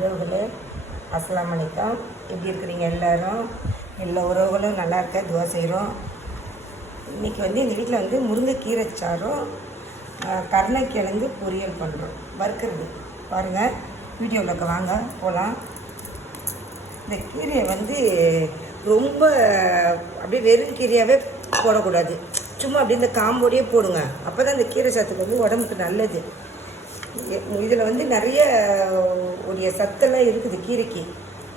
உறவுகளே, அஸ்ஸலாமு அலைக்கும். எப்படி இருக்கிறீங்க எல்லோரும்? எல்லா உறவுகளும் நல்லா இருக்க துவா செய்கிறோம். இன்றைக்கி இந்த வீட்டில் முருங்கைக்கீரை சாறும் கருணைக்கிழங்கு பொரியல் பண்ணுறோம். வறுக்கிறது பாருங்கள், வீடியோவில் வாங்க போகலாம். இந்த கீரையை ரொம்ப அப்படியே வெறும் கீரையாகவே போடக்கூடாது. சும்மா அப்படி இந்த காம்போடையே போடுங்க. அப்போ தான் இந்த கீரை சத்துக்கு உடம்புக்கு நல்லது. இதில் நிறைய உடைய சத்தெல்லாம் இருக்குது கீரைக்கு.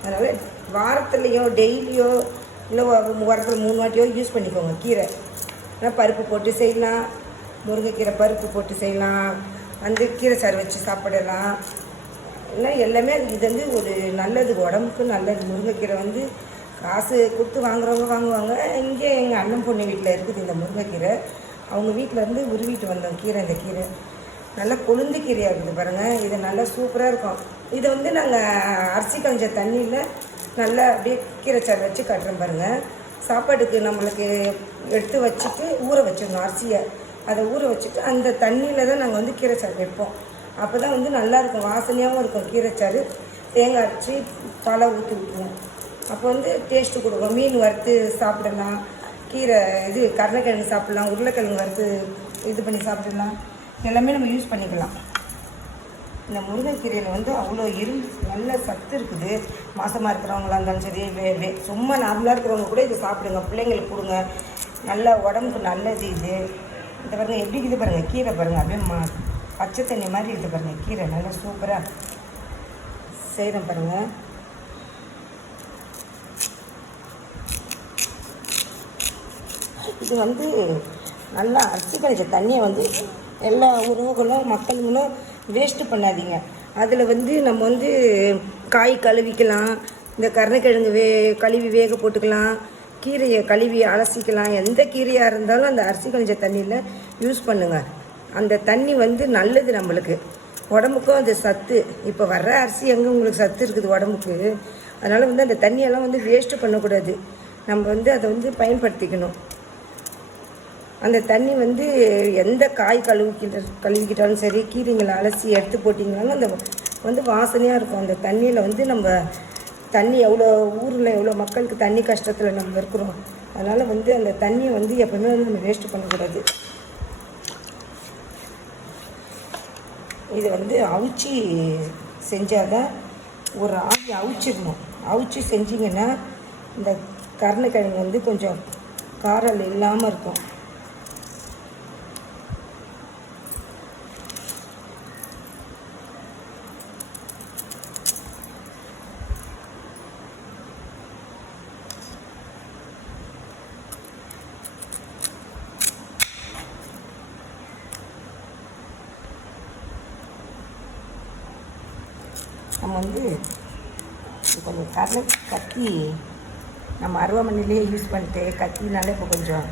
அதனால் வாரத்துலேயோ டெய்லியோ இல்லை வாரத்தில் 3 வாட்டியோ யூஸ் பண்ணிக்கோங்க கீரை. ஆனால் பருப்பு போட்டு செய்யலாம், முருங்கைக்கீரை பருப்பு போட்டு செய்யலாம், கீரை சாறு வச்சு சாப்பிடலாம். இல்லை எல்லாமே இது ஒரு நல்லது, உடம்புக்கு நல்லது. முருங்கைக்கீரை காசு கொடுத்து வாங்குறவங்க வாங்குவாங்க. இங்கே எங்கள் அண்ணன் பொண்ணு வீட்டில் இருக்குது இந்த முருங்கைக்கீரை. அவங்க வீட்டில் உருவிட்டு வந்தோம் கீரை. இந்த கீரை நல்லா கொழுந்து கீரையாக இருக்குது பாருங்கள். இது நல்லா சூப்பராக இருக்கும். இதை நாங்கள் அரிசி கஞ்ச தண்ணியில் நல்லா அப்படியே கீரை சாறு வச்சு கட்டுறோம் பாருங்கள். சாப்பாட்டுக்கு நம்மளுக்கு எடுத்து வச்சுட்டு ஊற வச்சிடணும் அரிசியை. அதை ஊற வச்சுட்டு அந்த தண்ணியில் தான் நாங்கள் கீரை சாறு வைப்போம். அப்போ தான் நல்லாயிருக்கும், வாசனையாகவும் இருக்கும் கீரை சாறு. தேங்காய் அரைச்சி பழ ஊற்றி விட்டுருவோம். அப்போ டேஸ்ட்டு கொடுக்கும். மீன் வறுத்து சாப்பிடலாம், கீரை கருணைக்கிழங்கு சாப்பிட்லாம், உருளைக்கிழங்கு வறுத்து பண்ணி சாப்பிடலாம். எல்லாமே நம்ம யூஸ் பண்ணிக்கலாம். இந்த முருங்கைக்கீரையில் அவ்வளோ நல்ல சத்து இருக்குது. மாசமாக இருக்கிறவங்களா இருந்தாலும் சரி, சும்மா நார்மலாக இருக்கிறவங்க கூட இதை சாப்பிடுங்க, பிள்ளைங்களுக்கு கொடுங்க. நல்ல உடம்புக்கு நல்லது இது. இந்த பாருங்கள் எப்படி இருக்குது பாருங்கள், கீரை பாருங்கள் அப்படியே பச்சை தண்ணி மாதிரி இருக்குது பாருங்கள். கீரை நல்லா சூப்பராக செய்கிறேன் பாருங்கள். இது நல்லா அரிசி கழிச்ச தண்ணியை எல்லா உறவுகளும் மக்களுங்களும் வேஸ்ட்டு பண்ணாதீங்க. அதில் நம்ம காய் கழுவிக்கலாம், இந்த கருணைக்கிழங்கு கழுவி வேக போட்டுக்கலாம், கீரையை கழுவி அலசிக்கலாம். எந்த கீரையாக இருந்தாலும் அந்த அரிசி கழிச்ச தண்ணியில் யூஸ் பண்ணுங்கள். அந்த தண்ணி நல்லது நம்மளுக்கு, உடம்புக்கும் அது சத்து. இப்போ வர்ற அரிசி எங்கே உங்களுக்கு சத்து இருக்குது உடம்புக்கு. அதனால் அந்த தண்ணியெல்லாம் வேஸ்ட்டு பண்ணக்கூடாது. நம்ம அதை பயன்படுத்திக்கணும். அந்த தண்ணி எந்த காய் கழுவிக்கிட்டாலும் சரி, கீரைங்களை அலசி எடுத்து போட்டிங்கனாலும் அந்த வாசனையாக இருக்கும். அந்த தண்ணியில் நம்ம தண்ணி எவ்வளோ ஊரில் எவ்வளோ மக்களுக்கு தண்ணி கஷ்டத்தில் நம்ம இருக்கிறோம். அதனால் அந்த தண்ணியை எப்போவுமே நம்ம வேஸ்ட்டு பண்ணக்கூடாது. இதை அவிச்சி செஞ்சால் தான் ஒரு ஆவி அவிச்சிடணும். அவிச்சி செஞ்சிங்கன்னா இந்த கருணைக்கிழங்கு கொஞ்சம் காரம் இல்லாமல் இருக்கும். நம்ம கொஞ்சம் கத்தி நம்ம அருவாமனையிலேயே யூஸ் பண்ணிட்டு கத்தினால இப்போ கொஞ்சம்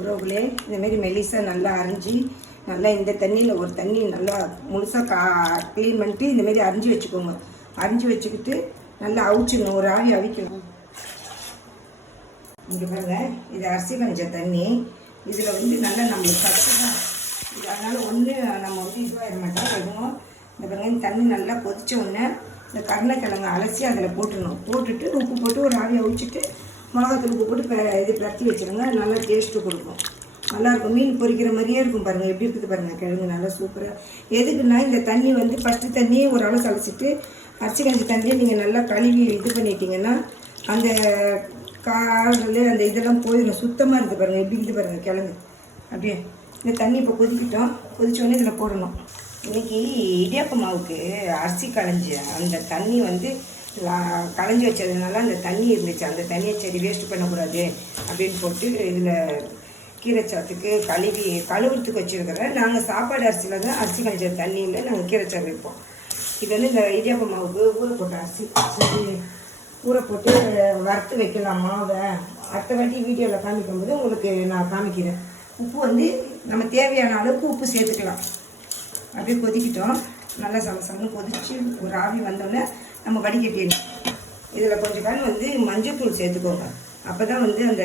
உறவுகளே, இந்தமாரி மெலிசாக நல்லா அரைஞ்சி நல்லா இந்த தண்ணியில் ஒரு தண்ணி நல்லா முழுசாக க்ளீன் பண்ணிட்டு இந்தமாரி அரிஞ்சு வச்சுக்கோங்க. அரிஞ்சு வச்சுக்கிட்டு நல்லா அவிச்சிடணும், ஒரு ஆவி அவிக்கணும். இங்கே பாருங்கள், இது அரிசி கஞ்ச தண்ணி. இதில் நல்லா நம்மளுக்கு சத்து தான் இது. அதனால் நம்ம இதுவாகிட மாட்டோம் எதுவும். இந்த பாருங்கள், தண்ணி நல்லா கொதித்த உடனே இந்த கருணைக்கிழங்கு அலசி அதில் போட்டுடணும். போட்டுட்டு உப்பு போட்டு ஒரு ஆவி அவிச்சிட்டு மிளகாத்தூள் உப்பு போட்டு பரத்தி வச்சுருங்க. நல்லா டேஸ்ட்டு கொடுக்கும், நல்லாயிருக்கும். மீன் பொரிக்கிற மாதிரியே இருக்கும் பாருங்கள். எப்படி இருக்குது பாருங்கள் கிழங்கு நல்லா சூப்பராக. எதுக்குன்னா இந்த தண்ணி ஃபஸ்ட்டு தண்ணியே ஒரு அளவு அலசிட்டு அரிசி கஞ்சி தண்ணியை நீங்கள் நல்லா கழுவி பண்ணிட்டீங்கன்னா அந்த கால் அந்த இதெல்லாம் போயிடும், சுத்தமாக இருக்குது பாருங்கள். எப்படி இருக்குது பாருங்கள் கிழங்கு அப்படியே. இந்த தண்ணி இப்போ கொதிக்கிட்டோம். கொதிச்சோடனே இதில் போடணும். இன்றைக்கி இடியாப்ப மாவுக்கு அரிசி களைஞ்சி அந்த தண்ணி களைஞ்சி வச்சதுனால அந்த தண்ணி இருந்துச்சு. அந்த தண்ணியை சரி வேஸ்ட் பண்ணக்கூடாது அப்படின்னு போட்டு இதில் கீரை சாத்துக்கு கழுவுறதுக்கு வச்சுருக்கிறேன். நாங்கள் சாப்பாடு அரிசியில் தான் அரிசி களைஞ்ச தண்ணியில் நாங்கள் கீரை சாறு வைப்போம். இது இந்த இடியாப்ப மாவுக்கு ஊற போட்ட அரிசி சரி ஊற போட்டு வறுத்து வைக்கலாம் மாவை. அடுத்த வாட்டி வீடியோவில் காமிக்கும்போது உங்களுக்கு நான் காமிக்கிறேன். உப்பு நம்ம தேவையான அளவுக்கு உப்பு சேர்த்துக்கலாம். அப்படியே கொதிக்கிட்டோம். நல்லா சமசமன்னு கொதித்து ஒரு ஆவி வந்தோடனே நம்ம வடிகட்டிடணும். இதில் கொஞ்சம் காலம் வந்து மஞ்சத்தூள் சேர்த்துக்கோங்க. அப்போ தான் வந்து அந்த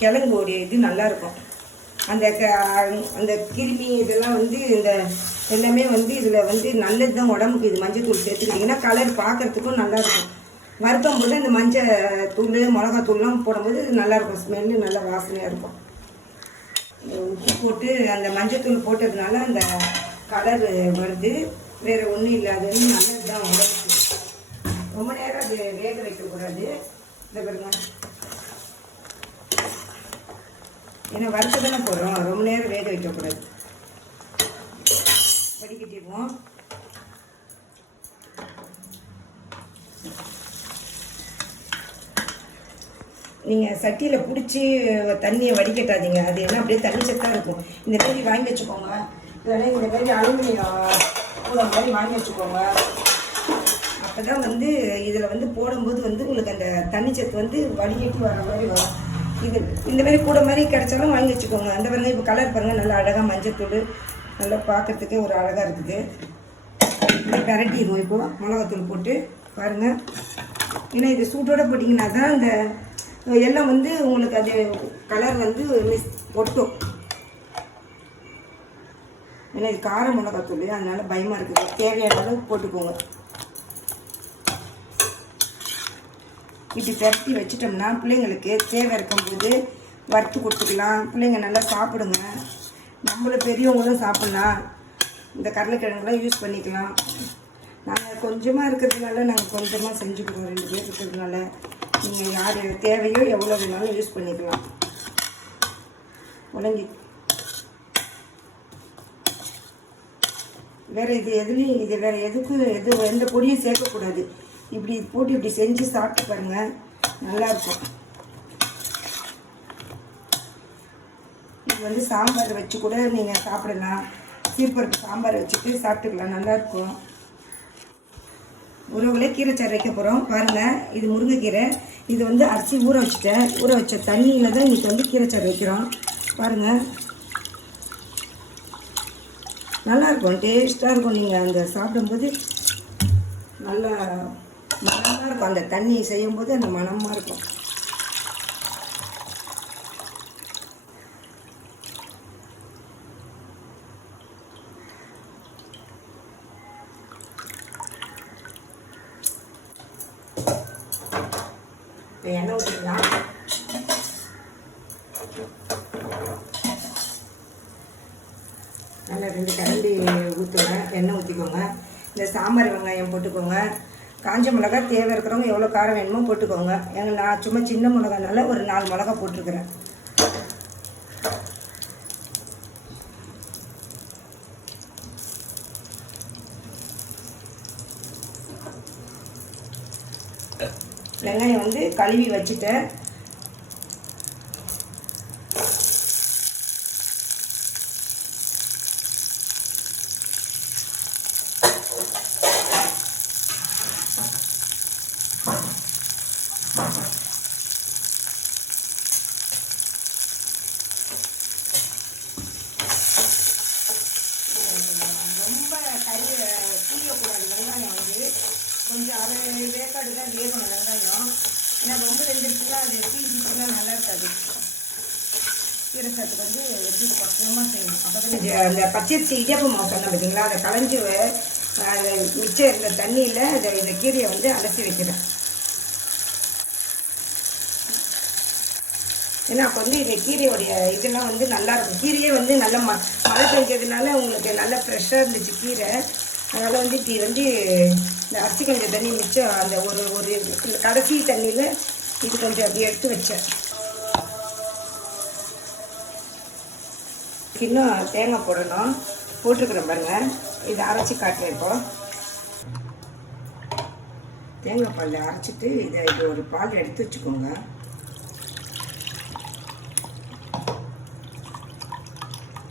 கிழங்கோடைய இது நல்லாயிருக்கும். அந்த அந்த கிருமி இதெல்லாம் வந்து இந்த எல்லாமே வந்து இதில் வந்து நல்லது தான் உடம்புக்கு. இது மஞ்சத்தூள் சேர்த்துக்கிட்டிங்கன்னா கலர் பார்க்குறதுக்கும் நல்லாயிருக்கும். வறுக்கும் போது அந்த மஞ்சள் தூள் மிளகாத்தூள்லாம் போடும்போது நல்லாயிருக்கும். ஸ்மெல்லு நல்லா வாசனையாக இருக்கும். உப்பு போட்டு அந்த மஞ்சத்தூள் போட்டதுனால அந்த கலர் வருது. வேறு ஒன்றும் இல்லாதது. நல்லது தான் உடம்புக்கு. ரொம்ப நேரம் அது வேக வைக்கக்கூடாது. இதை பாருங்க, ஏன்னா வறுத்து தானே போடுறோம். ரொம்ப நேரம் வேக வைக்கக்கூடாது. வடிகட்டிடுவோம். நீங்கள் சட்டியில் பிடிச்சி தண்ணியை வடிகட்டாதீங்க. அது என்ன அப்படியே தண்ணி சத்தாக இருக்கும். இந்த மாதிரி வாங்கி வச்சுக்கோங்க. இல்லைன்னா இந்த மாதிரி அலுமினியம் கூட மாதிரி வாங்கி வச்சுக்கோங்க. அப்போ தான் வந்து இதில் வந்து போடும்போது வந்து உங்களுக்கு அந்த தண்ணி சத்து வந்து வடிகட்டி வர மாதிரி வரும். இது இந்த மாதிரி கூட மாதிரி கிடச்சாலும் வாங்கி வச்சுக்கோங்க. அந்த மாதிரி இப்போ கலர் பாருங்கள், நல்லா அழகாக மஞ்சத்தூள் நல்லா பார்க்குறதுக்கே ஒரு அழகாக இருக்குது. பரட்டிடுவோம். இப்போது மிளகாத்தூள் போட்டு பாருங்கள். ஏன்னா இது சூட்டோடு போட்டிங்கன்னா தான் அந்த எல்லாம் வந்து உங்களுக்கு அது கலர் வந்து ஒட்டும். ஏன்னா இது கார மிளகாத்தூள், அதனால பயமாக இருக்குது. தேவையான அளவு போட்டுக்கோங்க. இப்படி பரட்டி வச்சிட்டோம்னா பிள்ளைங்களுக்கு தேவை இருக்கும்போது வறுத்து கொடுத்துக்கலாம். பிள்ளைங்க நல்லா சாப்பிடுங்க. நம்மளும் பெரியவங்களும் சாப்பிட்லாம். இந்த கடலைக்கிழங்குலாம் யூஸ் பண்ணிக்கலாம். நாங்கள் கொஞ்சமாக இருக்கிறதுனால நாங்கள் கொஞ்சமாக செஞ்சுக்கிறோம். 2 பேர் இருக்கிறதுனால நீங்கள் யார் தேவையோ எவ்வளோ வேணாலும் யூஸ் பண்ணிக்கலாம். உடஞ்சி வேறு இது எதுலேயும் இது வேறு எதுக்கும் எந்த பொடியும் சேர்க்கக்கூடாது. இப்படி போட்டு இப்படி செஞ்சு சாப்பிட்டு பாருங்கள், நல்லாயிருக்கும். இது வந்து சாம்பார் வச்சு கூட நீங்கள் சாப்பிடலாம். சீர்பருப்பு சாம்பார் வச்சுட்டு சாப்பிட்டுக்கலாம், நல்லாயிருக்கும். உறவுகளே கீரைச்சாறு வைக்க போகிறோம் பாருங்கள். இது முருங்கைக்கீரை. இது வந்து அரிசி ஊற வச்சுட்டேன். ஊற வச்ச தண்ணியில் தான் இன்றைக்கி வந்து கீரைச்சாறு வைக்கிறோம். பாருங்கள், நல்லாயிருக்கும், டேஸ்ட்டாக இருக்கும். நீங்கள் அந்த சாப்பிடும்போது நல்லா மனமாக இருக்கும். அந்த தண்ணி செய்யும்போது அந்த மனமாக இருக்கும். இப்போ எண்ணெய் ஊற்றிக்கலாம். நல்லா 2 கரண்டி ஊற்றுங்க. எண்ணெய் ஊற்றிக்கோங்க. இந்த சாம்பார் வெங்காயம் போட்டுக்கோங்க. காஞ்ச மிளகா தேவை இருக்கிறவங்க எவ்வளோ காரம் வேணுமோ போட்டுக்கோங்க. நான் சும்மா சின்ன மிளகானால ஒரு 4 மிளகா போட்டிருக்கிறேன். வெங்காயம் வந்து கழுவி வச்சுட்டேன். ரொம்ப தூயக்கூடாது. வெங்காயம் வந்து கொஞ்சம் அரை வேக்காடு தான் வேகணும் வெங்காயம். ஏன்னா ரொம்ப வெந்துருச்சுன்னா அது தீஞ்சிச்சுன்னா நல்லா இருக்காது. கீரை சாத்துக்கு வந்து எப்படி பக்குவமாக செய்யணும். அப்போ தான் அந்த பச்சரிசி இடியாப்பம் மாவு சொன்னேன் பார்த்தீங்களா, அதை களைஞ்சி மிச்சம் இருந்த தண்ணியில் இந்த கீரையை வந்து அலசி வைக்கிறேன். ஏன்னா அப்போ வந்து இந்த கீரையோடைய இதெல்லாம் வந்து நல்லாயிருக்கும். கீரையே வந்து நல்லா மழை பெஞ்சதுனால உங்களுக்கு நல்லா ஃப்ரெஷ்ஷாக இருந்துச்சு கீரை. அதனால் வந்து இப்படி வந்து இந்த அரிசி கொஞ்சம் தண்ணி மிச்சம் அந்த ஒரு கடைசி தண்ணியில் இது கொஞ்சம் அப்படி எடுத்து வச்சேன். இன்னும் தேங்காய் போடணும். போட்டிருக்கிறேன் பாருங்கள். இதை அரைச்சி காட்டுறேன். இப்போ தேங்காய் பாலில் அரைச்சிட்டு இது ஒரு பால் எடுத்து வச்சுக்கோங்க.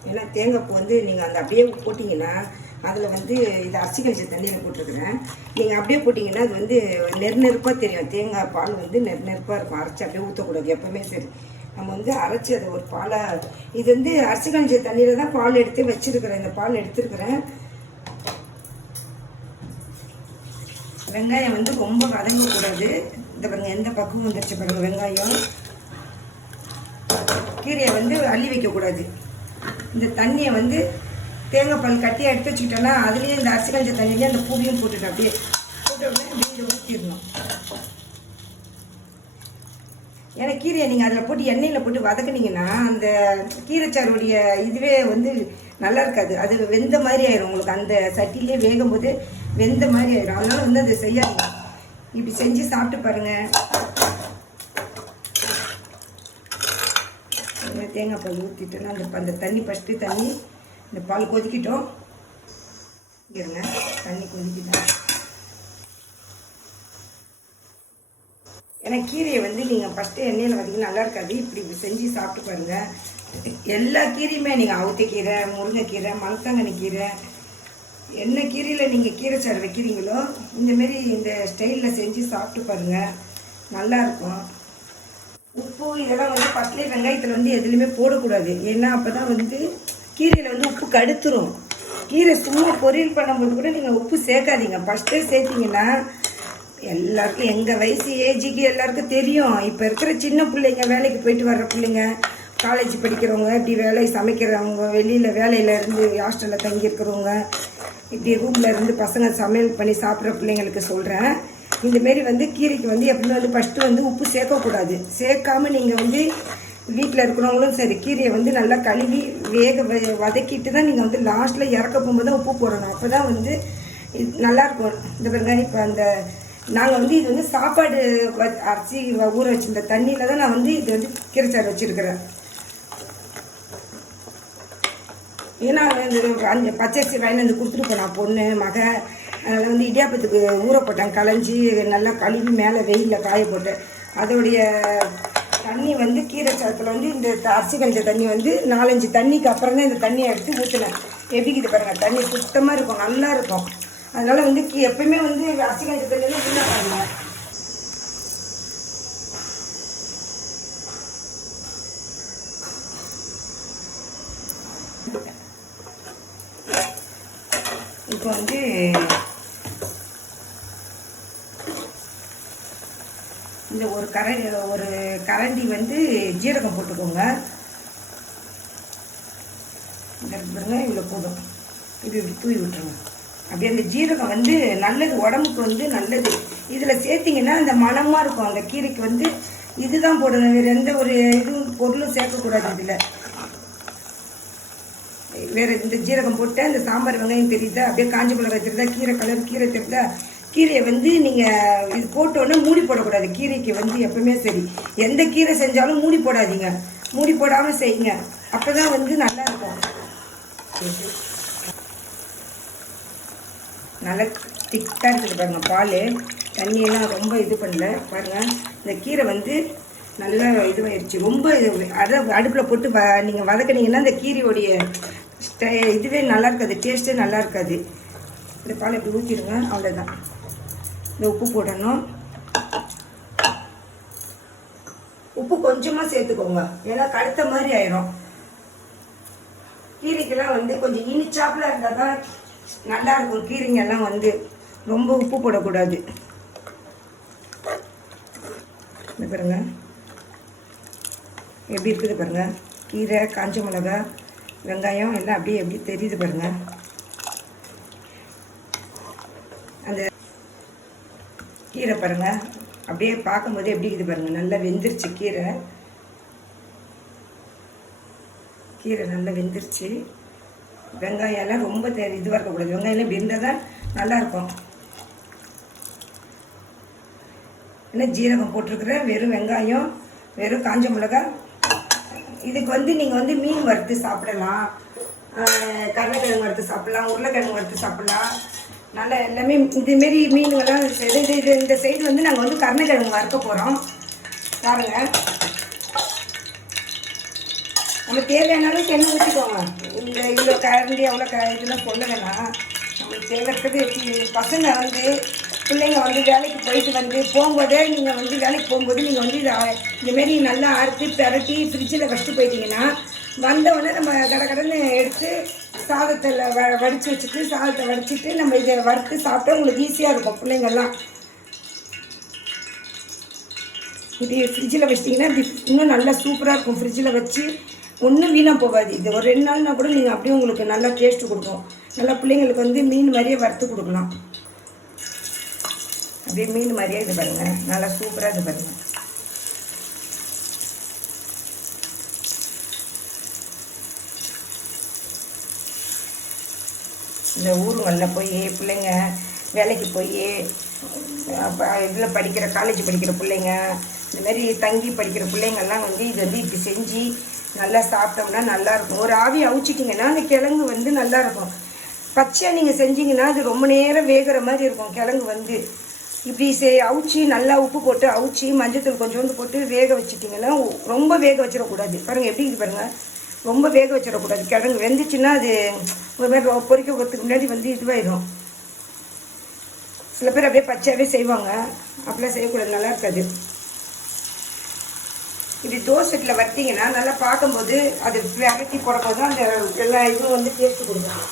ஏன்னா தேங்காய் பூ வந்து நீங்கள் அந்த அப்படியே போட்டிங்கன்னா அதில் வந்து இது அரிசி கழிச்ச தண்ணியில் போட்டிருக்கிறேன். நீங்கள் அப்படியே போட்டிங்கன்னா அது வந்து நெருப்பாக தெரியும். தேங்காய் பால் வந்து நெருப்பாக இருக்கும். அரைச்சி அப்படியே ஊற்றக்கூடாது எப்போவுமே. சரி, நம்ம வந்து அரைச்சி அதை ஒரு பாலாக இது வந்து அரிசி கழிச்ச தண்ணியில் தான் பால் எடுத்து வச்சுருக்கிறேன். இந்த பால் எடுத்துருக்கிறேன். வெங்காயம் வந்து ரொம்ப வதங்கக்கூடாது. இந்த பாருங்கள் எந்த பக்குவம் வந்துருச்சு பாருங்கள். வெங்காயம் கீரையை வந்து அள்ளி வைக்கக்கூடாது. இந்த தண்ணியை வந்து தேங்காய் பால் கட்டியாக எடுத்து வச்சுக்கிட்டோன்னா அதுலேயே இந்த அரிசி கஞ்ச தண்ணியிலே அந்த பூவியும் போட்டுட்டு அப்படியே போட்டு அப்படியே ஊற்றிடணும். ஏன்னா கீரையை நீங்கள் அதில் போட்டு எண்ணெயில் போட்டு வதக்குனீங்கன்னா அந்த கீரைச்சாருடைய இதுவே வந்து நல்லா இருக்காது. அது வெந்த மாதிரி ஆயிடும். உங்களுக்கு அந்த சட்டிலே வேகும் போது வெந்த மாதிரி ஆயிடும். அதனால வந்து அதை செய்யாதீங்க. இப்படி செஞ்சு சாப்பிட்டு பாருங்கள். தேங்காய் பால் ஊற்றிட்டோன்னா அந்த தண்ணி ஃபஸ்ட்டு தண்ணி இந்த பால் கொதிக்கிட்டோம். இருங்க, தண்ணி கொதிக்கிட்டோம். ஏன்னா கீரையை வந்து நீங்கள் ஃபஸ்ட்டு எண்ணெயில் வதக்கினா நல்லா இருக்காது. இப்படி செஞ்சு சாப்பிட்டு பாருங்கள். எல்லா கீரையுமே நீங்கள் அவுத்தைக்கீரை, முருங்கைக்கீரை, மணத்தங்கனி கீரை, என்ன கீரையில் நீங்கள் கீரை சாறு வைக்கிறீங்களோ இந்தமாரி இந்த ஸ்டைலில் செஞ்சு சாப்பிட்டு பாருங்கள், நல்லாயிருக்கும். உப்பு இதெல்லாம் வந்து பச்சை வெங்காயத்தில் வந்து எதுலேயுமே போடக்கூடாது. ஏன்னா அப்போ தான் வந்து கீரையில் வந்து உப்பு கடுத்துரும். கீரை சும்மா பொரியல் பண்ணும்போது கூட நீங்கள் உப்பு சேர்க்காதீங்க. ஃபஸ்ட்டே சேர்த்திங்கன்னா எல்லாருக்கும் எங்கள் வயசு ஏஜுக்கு எல்லாருக்கும் தெரியும். இப்போ இருக்கிற சின்ன பிள்ளைங்க, வேலைக்கு போயிட்டு வர்ற பிள்ளைங்க, காலேஜ் படிக்கிறவங்க, இப்படி வேலை சமைக்கிறவங்க, வெளியில் வேலையில் இருந்து ஹாஸ்டலில் தங்கியிருக்கிறவங்க, இப்படி ரூமில் இருந்து பசங்க சமையல் பண்ணி சாப்பிட்ற பிள்ளைங்களுக்கு சொல்கிறேன். இந்தமாரி வந்து கீரைக்கு வந்து எப்பவுமே வந்து ஃபஸ்ட்டு வந்து உப்பு சேர்க்கக்கூடாது. சேர்க்காமல் நீங்கள் வந்து வீட்டில் இருக்கிறவங்களும் சரி கீரையை வந்து நல்லா கழுவி வதக்கிட்டு தான் நீங்கள் வந்து லாஸ்ட்டில் இறக்க போகும்போது தான் உப்பு போடணும். அப்போ தான் வந்து நல்லாயிருக்கும். இந்த பாருங்க, இப்போ அந்த நாங்கள் வந்து இது வந்து சாப்பாடு அரிசி ஊற வச்சுருந்த தண்ணியில் தான் நான் வந்து இது வந்து கீரைச்சாறு வச்சுருக்கிறேன். ஏன்னா அந்த பச்சரிசி வாங்கி வந்து கொடுத்துட்டு போனேன் பொண்ணு மக. அதனால் வந்து இடியாப்பத்துக்கு ஊற போட்டேன், களைஞ்சி நல்லா கழுவி மேலே வெயிலில் காய போட்டேன். அதோடைய தண்ணி வந்து கீரைச்சாரத்தில் வந்து இந்த அரிசி கஞ்ச தண்ணி வந்து 4-5 தண்ணிக்கு அப்புறம் தான் இந்த தண்ணியை எடுத்து ஊற்றினேன். எப்படிக்கிது பாருங்கள், தண்ணி சுத்தமாக இருக்கும், நல்லா இருக்கும். அதனால் வந்து எப்பயுமே வந்து அரிசி கஞ்ச தண்ணியெல்லாம் உள்ள பாருங்க. இப்போ வந்து இந்த ஒரு கரண்டி வந்து ஜீரகம் போட்டுக்கோங்க. இந்த இவ்வளோ போதும். இப்படி தூவி விட்டுருங்க. அப்படியே அந்த ஜீரகம் வந்து நல்லது, உடம்புக்கு வந்து நல்லது. இதில் சேர்த்திங்கன்னா அந்த மணமாக இருக்கும். அந்த கீரைக்கு வந்து இதுதான் போடணும், வேறு எந்த ஒரு பொருளும் சேர்க்கக்கூடாது. இதில் வேறு இந்த ஜீரகம் போட்டு அந்த சாம்பார் வெங்காயம் தெரியுதா, அப்படியே காஞ்சி மிளகாய் தெரியுதா, கீரை கலர் கீரை தெரியுதா. கீரையை வந்து நீங்கள் இது போட்டோன்னே மூடி போடக்கூடாது. கீரைக்கு வந்து எப்பவுமே சரி எந்த கீரை செஞ்சாலும் மூடி போடாதீங்க. மூடி போடாமல் செய்யுங்க, அப்போ தான் வந்து நல்லாயிருக்கும். நல்லா திக்காக இருக்குது பாருங்கள் பால். தண்ணியெல்லாம் ரொம்ப இது பண்ணல பாருங்கள். இந்த கீரை வந்து நல்லா இதுவாகிடுச்சு. ரொம்ப அடுப்பில் போட்டு நீங்கள் வதக்கினீங்கன்னா இந்த கீரையோடைய இதுவே நல்லா இருக்காது, டேஸ்ட்டே நல்லா இருக்காது. இந்த பால் இப்படி ஊற்றிடுங்க, அவ்வளோதான். இந்த உப்பு போடணும். உப்பு கொஞ்சமாக சேர்த்துக்கோங்க, ஏன்னா கடுத்த மாதிரி ஆயிரும். கீரைக்கெல்லாம் வந்து கொஞ்சம் இனிச்சாப்பில் இருந்தால் தான் நல்லாயிருக்கும். கீரைங்கெல்லாம் வந்து ரொம்ப உப்பு போடக்கூடாது. இந்த பாருங்க எப்படி இருக்குது பாருங்கள். கீரை, காஞ்ச மிளகா, வெங்காயம் எல்லாம் அப்படியே எப்படி தெரியுது பாருங்கள். அந்த கீரை பாருங்கள் அப்படியே பார்க்கும்போது எப்படி இருக்குது பாருங்கள். நல்லா வெந்துருச்சு கீரை. கீரை நல்லா வெந்துருச்சு. வெங்காயம் எல்லாம் ரொம்ப இதுவாக இருக்கக்கூடாது. வெங்காயம் இப்படி இருந்தால் தான் நல்லாயிருக்கும். ஏன்னா ஜீரகம் போட்டிருக்கிறேன், வெறும் வெங்காயம், வெறும் காஞ்ச மிளகா. இதுக்கு வந்து நீங்கள் வந்து மீன் வறுத்து சாப்பிடலாம், கருளைக்கிழங்கு வறுத்து சாப்பிட்லாம், உருளைக்கிழங்கு வறுத்து சாப்பிட்லாம். நல்லா எல்லாமே இதுமாரி மீனுங்கள்லாம் இந்த சைடு வந்து நாங்கள் வந்து கருளைக்கிழங்கு வறுக்க போகிறோம் பாருங்கள். நம்ம தேவையான அளவுக்கு எண்ணெய் ஊற்றிக்கோங்க. இந்த இவ்வளோ கரண்டி அவ்வளோ இதெல்லாம் சொல்ல வேணாம். நம்மளுக்கு தேவைக்கிறது பசங்க வந்து பிள்ளைங்க வந்து வேலைக்கு போயிட்டு வந்து போகும்போதே நீங்கள் வந்து வேலைக்கு போகும்போது நீங்கள் வந்து இந்தமாரி நல்லா அறுத்து பிரட்டி ஃப்ரிட்ஜில் வச்சுட்டு போயிட்டீங்கன்னா வந்தவுடனே நம்ம கடை கடன்னு எடுத்து சாதத்தில் வடித்து வச்சுட்டு சாதத்தை வடிச்சிட்டு நம்ம இதை வறுத்து சாப்பிட்டா உங்களுக்கு ஈஸியாக இருக்கும் பிள்ளைங்கள்லாம். இது ஃப்ரிட்ஜில் வச்சிட்டிங்கன்னா இப்படி இன்னும் நல்லா சூப்பராக இருக்கும். ஃப்ரிட்ஜில் வச்சு ஒன்றும் வீணாக போகாது. இது ஒரு 2 நாள்னா கூட நீங்கள் அப்படியே உங்களுக்கு நல்லா டேஸ்ட்டு கொடுக்கும். நல்லா பிள்ளைங்களுக்கு வந்து மீன் மாதிரியே வறுத்து கொடுக்கலாம். அப்படியே மீன் மாதிரியே இது பாருங்கள், நல்லா சூப்பராக இது பாருங்கள். இந்த ஊருங்களில் போய் பிள்ளைங்க வேலைக்கு போய் இதில் படிக்கிற காலேஜ் படிக்கிற பிள்ளைங்க இந்தமாரி தங்கி படிக்கிற பிள்ளைங்கள்லாம் வந்து இது வந்து இப்படி செஞ்சு நல்லா சாப்பிட்டோம்னா நல்லாயிருக்கும். ஒரு ஆவி அவிச்சிட்டிங்கன்னா அந்த கிழங்கு வந்து நல்லாயிருக்கும். பச்சையாக நீங்கள் செஞ்சிங்கன்னா அது ரொம்ப நேரம் வேகிற மாதிரி இருக்கும். கிழங்கு வந்து இப்படி அவிச்சி நல்லா உப்பு போட்டு அவிச்சி மஞ்சத்தூள் கொஞ்சோண்டு போட்டு வேக வச்சிட்டிங்கன்னா ரொம்ப வேக வச்சிடக்கூடாது. பாருங்கள் எப்படி இது பாருங்கள், ரொம்ப வேக வச்சிடக்கூடாது. கிழங்கு வெந்துச்சுன்னா அது ஒரு மாதிரி பொரிக்க போகிறதுக்கு முன்னாடி வந்து இதுவாயிடும். சில பேர் அப்படியே பச்சையாகவே செய்வாங்க, அப்படிலாம் செய்யக்கூடாது, நல்லா இருக்காது. இப்படி தோசைட்டில் வர்த்திங்கன்னா நல்லா பார்க்கும்போது அது விரட்டி போடும்போது அந்த எல்லா இதுவும் வந்து டேஸ்ட்டு கொடுக்கும்.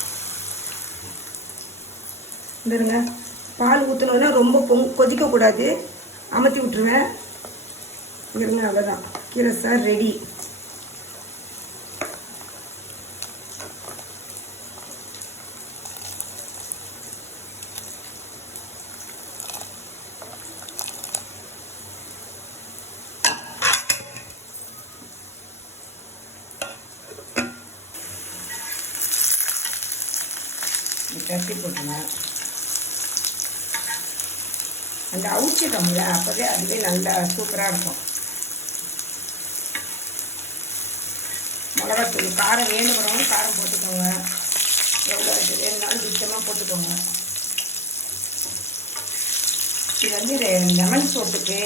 இருங்க, பால் ஊற்றணுன்னா ரொம்ப கொதிக்கக்கூடாது, அமர்த்தி விட்டுருவேன். இருங்க, அவ்வளோதான், கீரை சார் ரெடி. தட்டி போட்டுங்க. அந்த அவிச்சிட்டோம்ல அப்போவே அதுவே நல்லா சூப்பராக இருக்கும். மிளகாத்தூள் காரம் வேணுங்கிறவங்க காரம் போட்டுக்கோங்க, எவ்வளோ இது வேணுனாலும் திட்டமாக போட்டுக்கோங்க. இது வந்து லெமன் சோத்துக்கு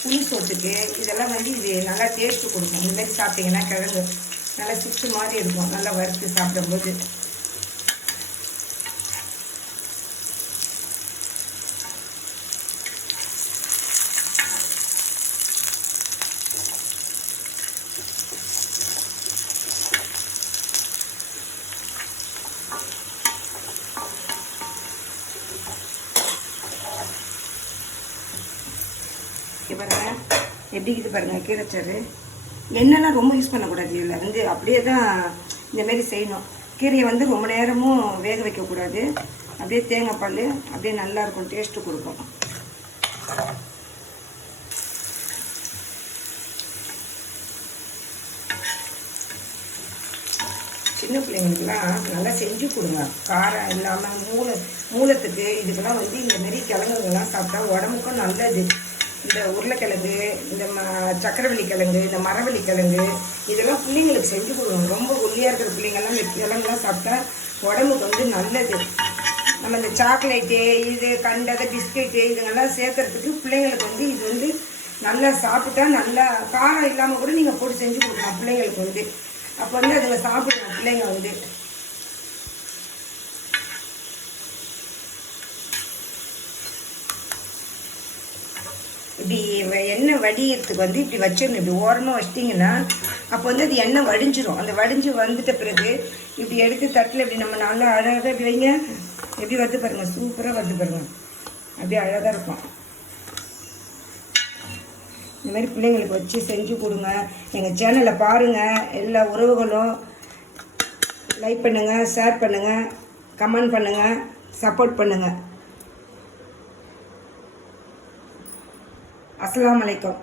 புளி சோத்துக்கு இதெல்லாம் வந்து இது நல்லா டேஸ்ட்டு கொடுக்கும். இந்தமாரி சாப்பிட்டிங்கன்னா கிழங்கு நல்லா சிப்ஸ் மாதிரி இருக்கும் நல்லா வறுத்து சாப்பிடும்போது. பாருங்கள் எப்படி இது பாருங்கள் கீரைச்சாறு. எண்ணெய்லாம் ரொம்ப யூஸ் பண்ணக்கூடாது. இதில் வந்து அப்படியே தான் இந்தமாரி செய்யணும். கீரையை வந்து ரொம்ப நேரமும் வேக வைக்கக்கூடாது. அப்படியே தேங்காய் பால் அப்படியே நல்லாயிருக்கும், டேஸ்ட்டு கொடுக்கும். சின்ன பிள்ளைங்களுக்குலாம் நல்லா செஞ்சு கொடுங்க. காரம் இல்லாமல் மூலத்துக்கு இதுக்கெல்லாம் வந்து இந்தமாரி கிழங்குங்கள்லாம் சாப்பிட்டா உடம்புக்கும் நல்லது. இந்த உருளைக்கிழங்கு, இந்த சக்கரவள்ளி கிழங்கு, இந்த மரவள்ளி கிழங்கு இதெல்லாம் பிள்ளைங்களுக்கு செஞ்சு கொடுக்கணும். ரொம்ப ஒல்லியாக இருக்கிற பிள்ளைங்கள்லாம் இந்த கிழங்குலாம் சாப்பிட்டா உடம்புக்கு வந்து நல்லது. நம்ம இந்த சாக்லேட்டு இது கண்டதை பிஸ்கெட்டு இதுங்கெல்லாம் சேர்க்கறதுக்கு பிள்ளைங்களுக்கு வந்து இது வந்து நல்லா சாப்பிட்டா நல்லா காரம் இல்லாமல் கூட நீங்கள் போட்டு செஞ்சு கொடுக்கலாம் பிள்ளைங்களுக்கு வந்து. அப்போ வந்து அதில் சாப்பிடலாம் பிள்ளைங்க வந்து. இப்படி எண்ணெய் வடிகிறதுக்கு வந்து இப்படி வச்சிடணும். இப்படி ஓரமாக வச்சிட்டிங்கன்னா அப்போ வந்து அது எண்ணெய் வடிஞ்சிரும். அந்த வடிஞ்சு வந்துட்ட பிறகு இப்படி எடுத்து தட்டில் இப்படி நம்ம நல்லா அழகாக இப்படி வைங்க. எப்படி வருது பாருங்கள், சூப்பராக வருது பாருங்கள், அப்படியே அழகாக இருக்கும். இந்த மாதிரி பிள்ளைங்களுக்கு வச்சு செஞ்சு கொடுங்க. எங்கள் சேனலை பாருங்கள். எல்லா உறவுகளும் லைக் பண்ணுங்கள், ஷேர் பண்ணுங்கள், கமெண்ட் பண்ணுங்கள், சப்போர்ட் பண்ணுங்கள். அஸ்ஸலாமு அலைக்கும்.